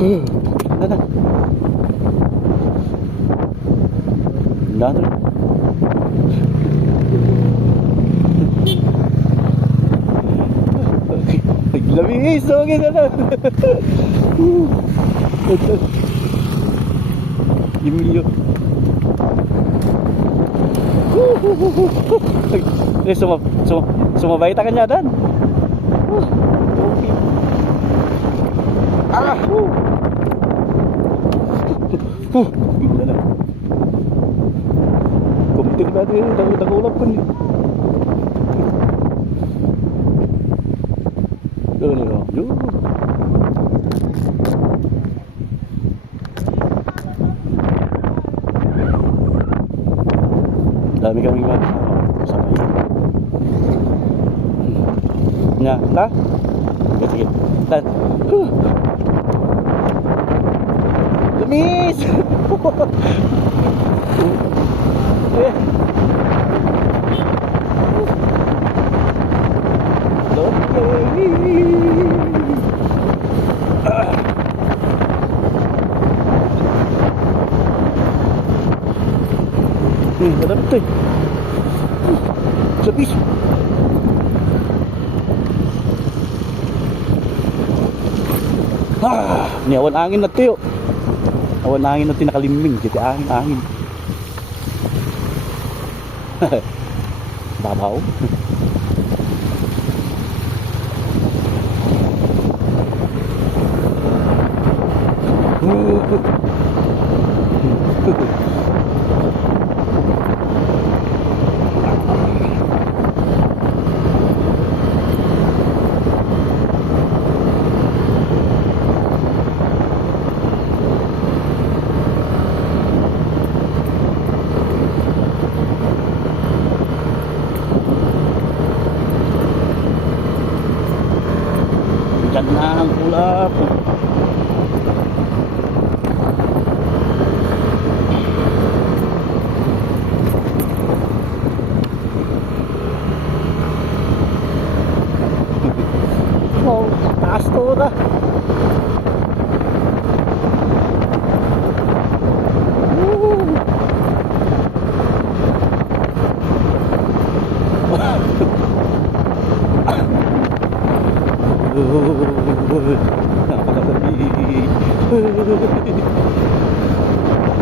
Ano? Ano? Labis, okay na na. Emilio. Sumabay ta kanya dan. Okay. Ah! Gila na. Kumuntik natin, takulap ko niya. Yun. Dami kami sabay. Nya, ta? Sige. Tan. Lumis. Madami ito eh. Labis. Ni awan angin na ito. Awan angin na tinakalimbing. Jadi angin. Babaw. Diyan na ang ulap. Oh, taas to na.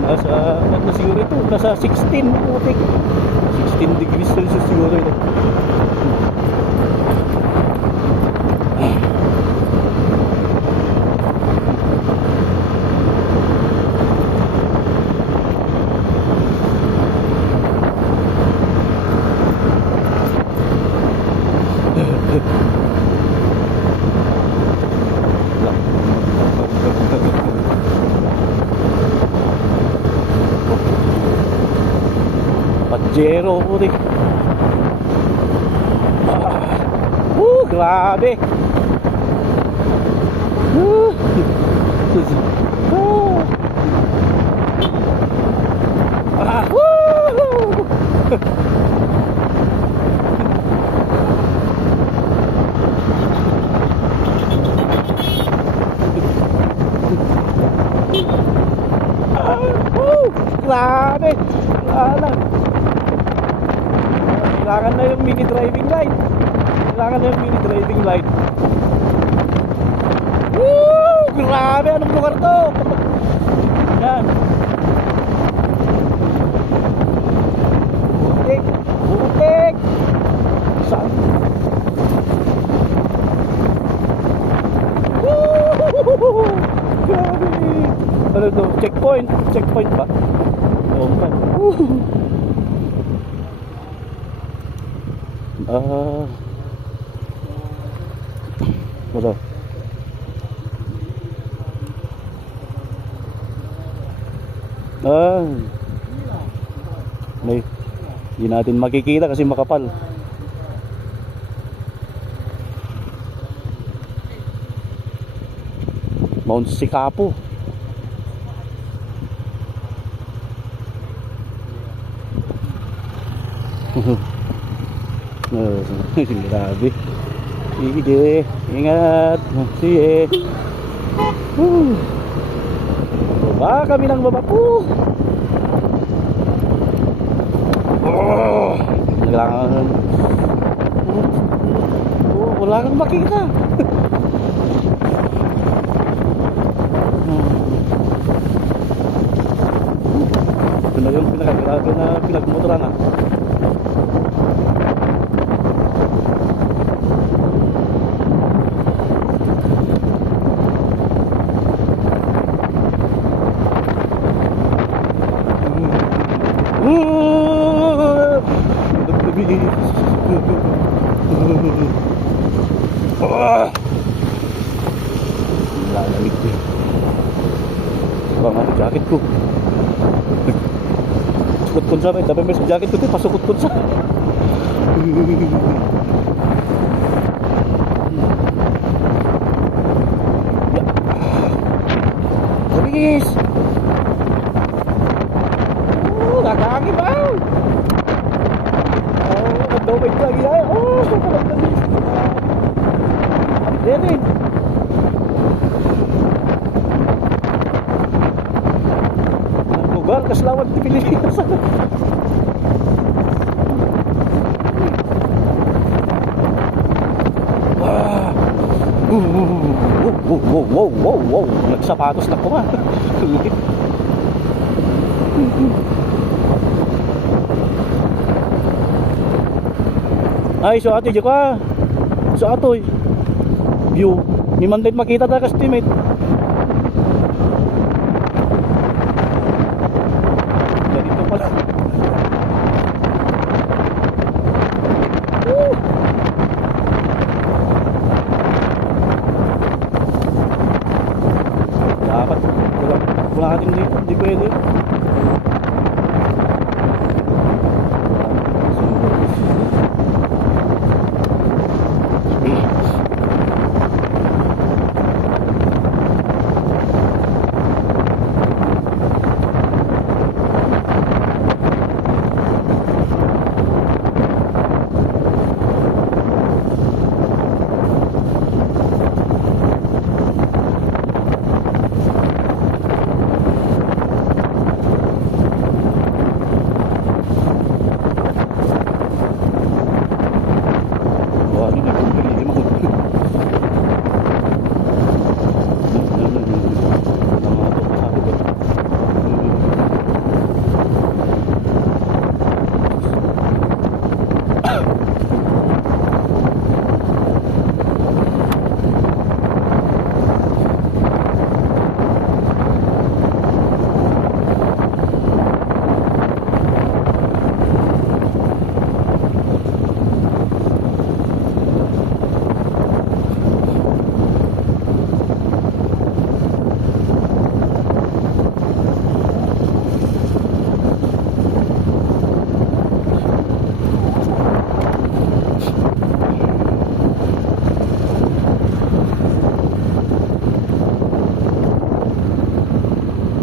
Nasa ano siguro ito? Nasa 16 putik. 16 degrees Celsius siguro ito. Pajero putik. Grabe. Grabe. Kailangan na yung mini driving light. Kailangan na yung mini driving light. Woo! Grabe! Anong lugar to? Yan. Butik! Butik! Saan? Woo! Grabe! Ano to? Checkpoint? Checkpoint ba? Oo man. Ano? May hindi natin makikita kasi makapal. Mount Sikapo. Grabe. Sige, ingat. Sige. kami ng baba po. Kailangan wala kang makita. Ito na yung pinakagrabe na pinagmotoran ha. Lalamig ko. Baka jacket ko. Sukot kunsa ba? Sabi mo sa jacket ko ito, pasukot kunsa. Bilis! Kakaki ba? Nagdawit lagi ay. Bilis! David! Lugar kaslawan di Pilipinas. Wow. Nagsapatos na ko nga. Ay, so ate ka. So atoy. View. Ni man din makita ta ka estimate. Ganito pala. Dapat wala ka din di pwede.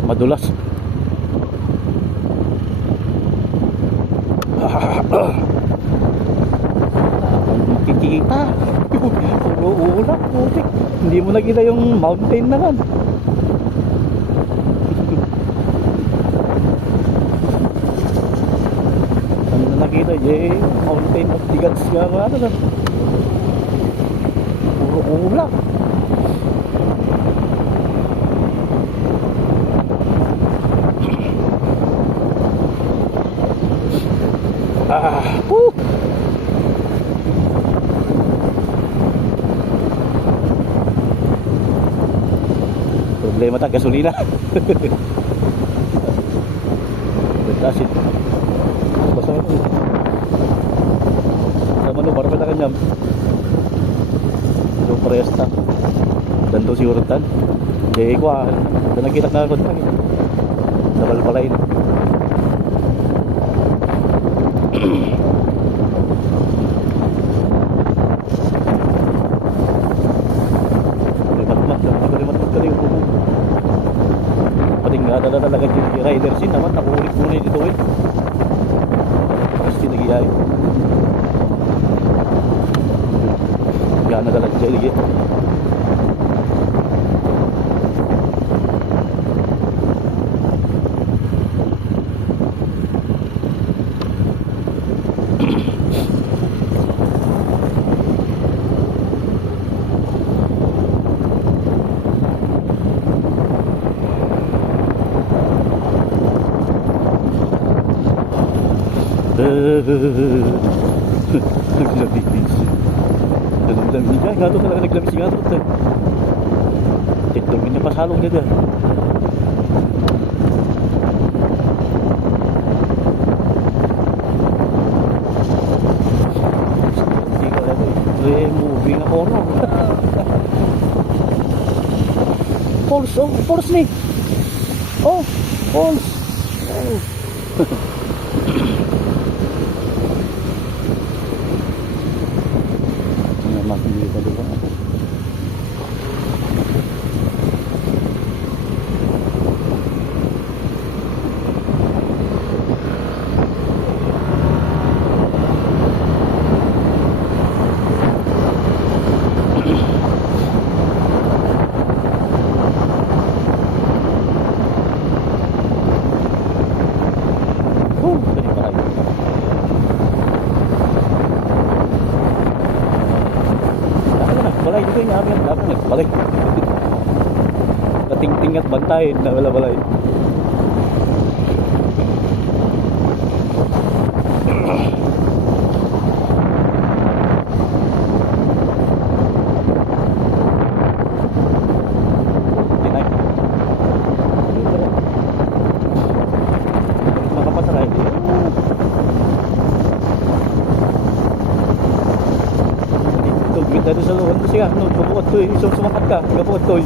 Madulas. Makikita. Uulap, putik. Hindi mo nakita yung mountain naman. Ano na nakita? Mountain of the gods nga mga ano. Puro ulap. Problema ta gasolina. Bentasin. Basta ito. Sama no baru kita kenyam. Do presta. Dan to si urutan. Jadi ko dan nakita na ko lagi. Dabal pala ini. Ada talaga yung rider sin naman nakuulit muna dito pasti nagyayay gana talaga siya lagi Naglabis. Naglamig niya. Gato talaga naglabis si Gato. Titlogin niya pasalong niya dyan. Hindi ka lang moving ako no. Falls, oh, falls ni. Oh, falls. Oh. Makikita dito. Balay dito yung aming dapat nagbalay. Kating-ting at bantayin na wala balay. Makapataray. Dito sa luwan ko siya, no, kabukot ko, sumakat ka, kabukot ko.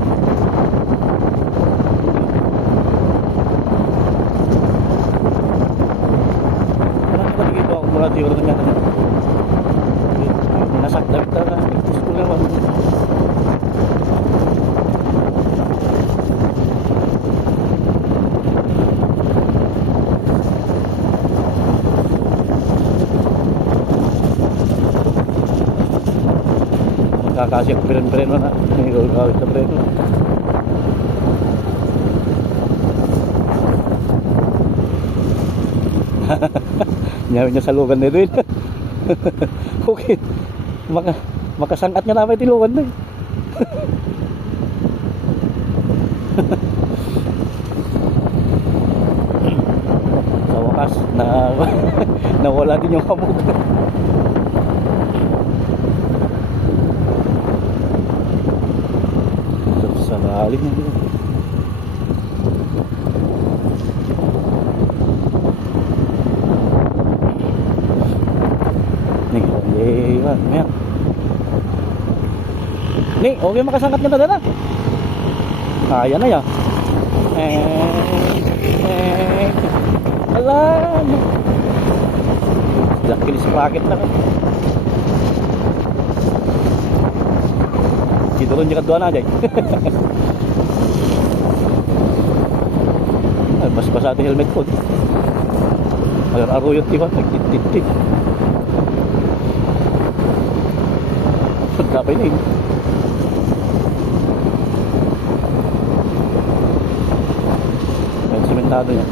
Parang ko dito ako mula dito na nga. Nasakdag talaga, gusto ko naman. Kakasya ko preno na. Hindi ko kawit na preno. Nyawin niya sa lugan na rin. Okay. Makasangat nga namin tilugan na. Sa wakas, nawala din yung hamog. Sarali na yun. Nih, okay makasangkat nga na dana. Kaya na ya. Alam. Laki ni sprocket na. Turun niya kadua na dyan. Ay, bas-basa ito helmet ko. Agar-aruyot diba, nagtitit-tit. Pagkapay na yun. Ay, sementado niya.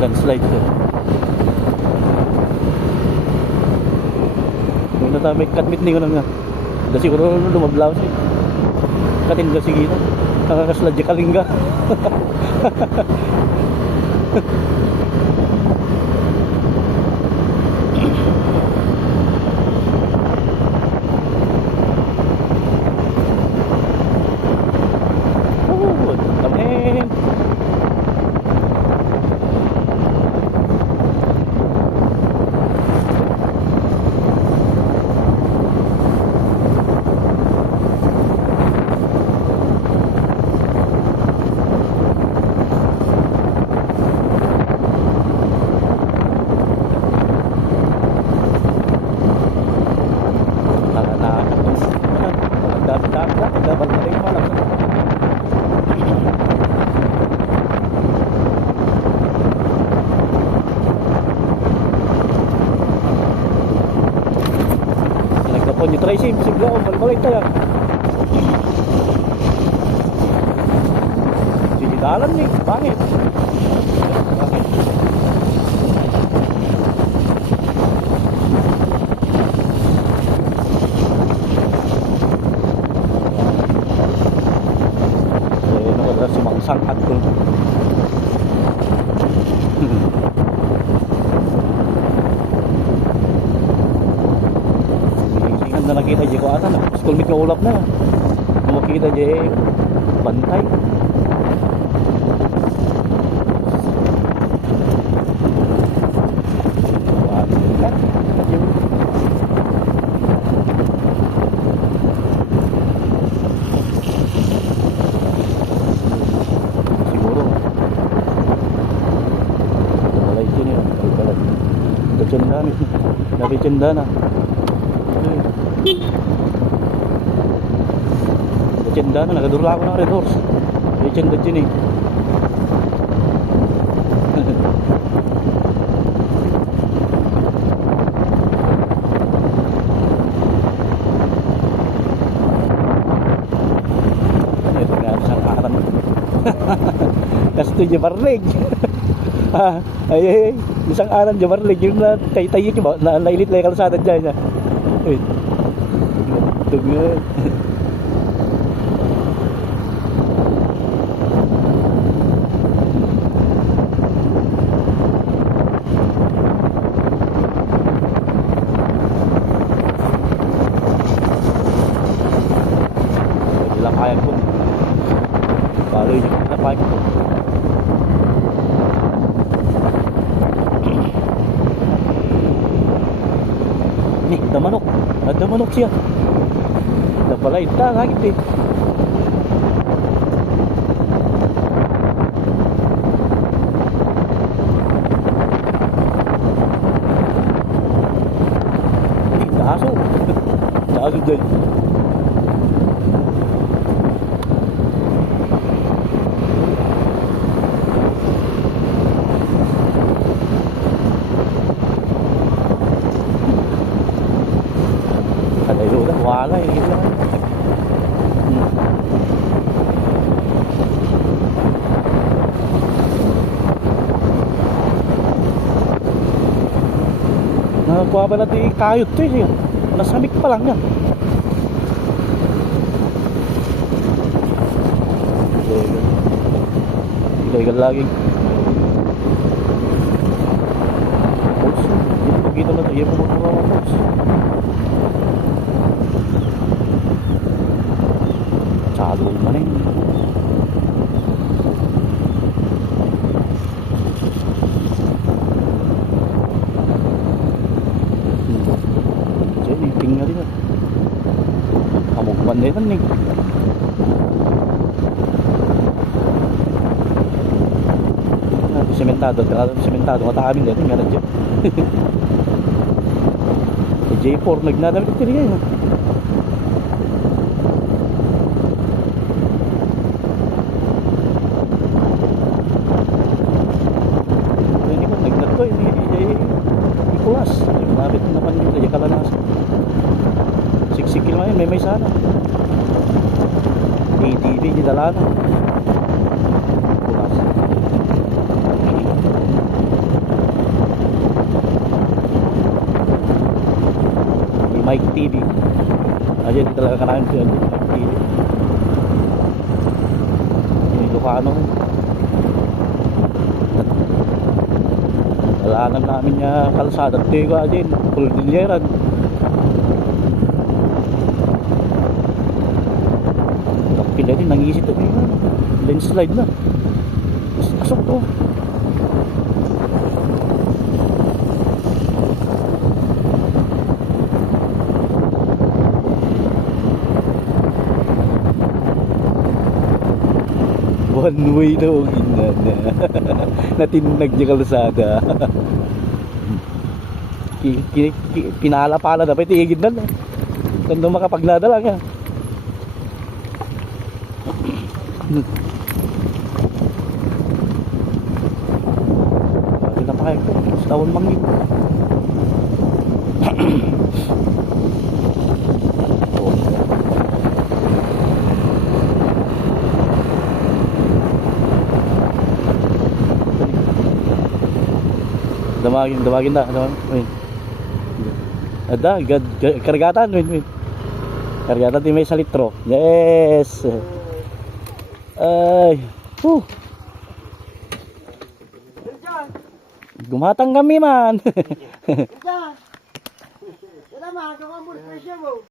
Landslide ito. Na may katmit ni ko na nga. Da siguro lumablaw siya. Katinda sige na. Nakakasladya kalingga. Oh, tamen. Nagkapon yung tracing, sigla o balbalay tayo. Sige dalan nih, pangit. Pangit. na nakita dyan ko ata na schoolmate nga ulap na. Nung makita dyan bantay. Siguro wala ito niya. Gacanda na. Nabicanda na. Gacanda na. Nagadurla ako ng red horse. Gacanda dyan eh. Ano ito nga isang aran. Kasto dyan barlig. Ay, isang aran dyan barlig. Yung na tay-tay yung nailit lang yung kalsada dyan. Ay, ito nga. Ilang kaya ko. Palo yun yung napay ko. Nih, ada manok. Ada manok siya. Ada pala ita langit eh. Nih, aso. Aso dyan. Ada itu udah wala gitu. Nakakuha ba natin kayot to eh. Nasamik pa lang yan. Ilegal lagi. Pols. Dito pagkita na tayo mo mga pols. Salo na rin. Diyan, tingnan rin. Kamukban din rin. Sementado katamin din. Nga na dyan. J4 nagnadamit ito rin yan. Ikulas yung nabit na panito yung kalanas siksik naman yun may sana ATV di dalana ikulas yung Mike TV ayan di talaga kanahin ko yung Mike TV yung Ilocano dalanan namin nga kalsada at tigo din Cordilleran pila din nangisip ito ngayon landslide na asok to one way daw natinag niya kalsada. Pinala-pala na pa itigid na kung makapagnadala ka pinapakain ko sa tawon mangit damagin na ada kargatan win kargatan di may sa litro yes ay gumatang kami man